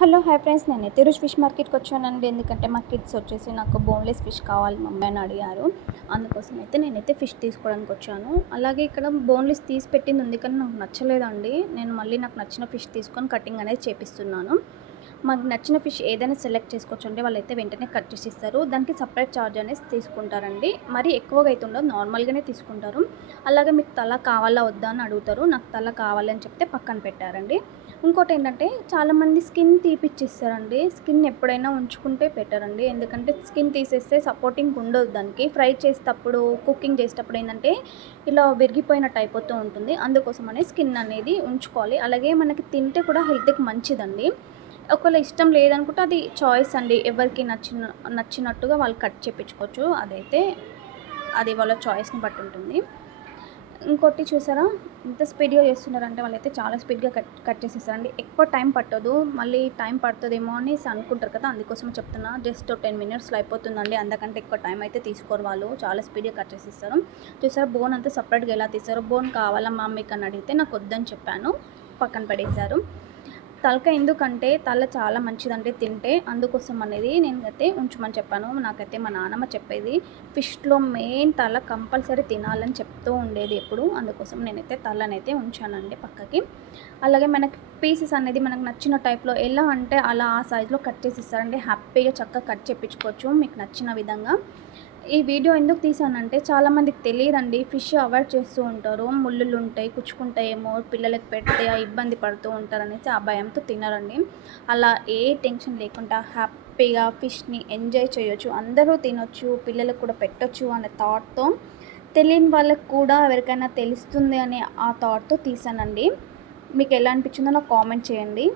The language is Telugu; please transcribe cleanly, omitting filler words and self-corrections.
హలో హాయ్ ఫ్రెండ్స్, నేనైతే ఈరోజు ఫిష్ మార్కెట్కి వచ్చానండి. ఎందుకంటే మా కిడ్స్ వచ్చేసి నాకు బోన్లెస్ ఫిష్ కావాలి మమ్మీ అని అడిగారు. అందుకోసం అయితే నేనైతే ఫిష్ తీసుకోవడానికి వచ్చాను. అలాగే ఇక్కడ బోన్లెస్ తీసి పెట్టింది ఉంది, కానీ నాకు నచ్చలేదండి. నేను మళ్ళీ నాకు నచ్చిన ఫిష్ తీసుకొని కటింగ్ అనేది చేపిస్తున్నాను. మాకు నచ్చిన ఫిష్ ఏదైనా సెలెక్ట్ చేసుకోవచ్చు అండి. వాళ్ళైతే వెంటనే కట్ చేసి ఇస్తారు. దానికి సపరేట్ ఛార్జ్ అనేది తీసుకుంటారండి. మరి ఎక్కువగా అయితే ఉండదు, నార్మల్గానే తీసుకుంటారు. అలాగే మీకు తల కావాలా వద్దా అని అడుగుతారు. నాకు తల కావాలని చెప్తే పక్కన పెట్టారండి. ఇంకోటి ఏంటంటే చాలామంది స్కిన్ తీపిచ్చిస్తారండి. స్కిన్ ఎప్పుడైనా ఉంచుకుంటే బెటర్ అండి. ఎందుకంటే స్కిన్ తీసేస్తే సపోర్టింగ్ ఉండదు దానికి. ఫ్రై చేసేటప్పుడు, కుకింగ్ చేసేటప్పుడు ఏంటంటే ఇలా విరిగిపోయినట్టు అయిపోతూ ఉంటుంది. అందుకోసమనే స్కిన్ అనేది ఉంచుకోవాలి. అలాగే మనకి తింటే కూడా హెల్త్కి మంచిదండి. ఒకవేళ ఇష్టం లేదనుకుంటే అది చాయిస్ అండి. ఎవరికి నచ్చినట్టుగా వాళ్ళు కట్ చేయించుకోవచ్చు. అది వాళ్ళ చాయిస్ని బట్టి ఉంటుంది. ఇంకోటి చూసారా, ఎంత స్పీడ్గా చేస్తున్నారంటే వాళ్ళైతే చాలా స్పీడ్గా కట్ చేసేస్తారండి. ఎక్కువ టైం పట్టదు. మళ్ళీ టైం పడుతుందేమో అని అనుకుంటారు కదా, అందుకోసం చెప్తున్నా. జస్ట్ 10 మినిట్స్లో అయిపోతుందండి. అందుకంటే ఎక్కువ టైం అయితే తీసుకోరు వాళ్ళు. చాలా స్పీడ్గా కట్ చేసేస్తారు. చూసారా, బోన్ అంతా సపరేట్గా ఎలా తీస్తారు. బోన్ కావాలా మమ్మీకి అని అడిగితే నాకు వద్దని చెప్పాను, పక్కన పడేశారు. తలకాయ ఎందుకంటే తల చాలా మంచిదంటే తింటే, అందుకోసం అనేది నేనైతే ఉంచమని చెప్పాను. నాకైతే మా నాన్నమ్మ చెప్పేది, ఫిష్లో మెయిన్ తల కంపల్సరీ తినాలని చెప్తూ ఉండేది ఎప్పుడు. అందుకోసం నేనైతే తలనైతే ఉంచానండి పక్కకి. అలాగే మనకి పీసెస్ అనేది మనకు నచ్చిన టైప్లో ఎలా అంటే అలా ఆ సైజులో కట్ చేసి ఇస్తారండి. హ్యాపీగా చక్కగా కట్ చేయించుకోవచ్చు మీకు నచ్చిన విధంగా. ఈ వీడియో ఎందుకు తీసానంటే చాలామందికి తెలియదండి. ఫిష్ అవాయిడ్ చేస్తూ ఉంటారు. ముళ్ళులు ఉంటాయి, కుచ్చుకుంటాయేమో, పిల్లలకి పెడితే ఇబ్బంది పడుతూ ఉంటారనేసి ఆ భయంతో తినరండి. అలా ఏ టెన్షన్ లేకుండా హ్యాపీగా ఫిష్ని ఎంజాయ్ చేయొచ్చు. అందరూ తినొచ్చు, పిల్లలకు కూడా పెట్టొచ్చు అనే థాట్తో, తెలియని వాళ్ళకి కూడా ఎవరికైనా తెలుస్తుంది అనే ఆ థాట్తో తీసానండి. మీకు ఎలా అనిపించిందో నాకు కామెంట్ చేయండి.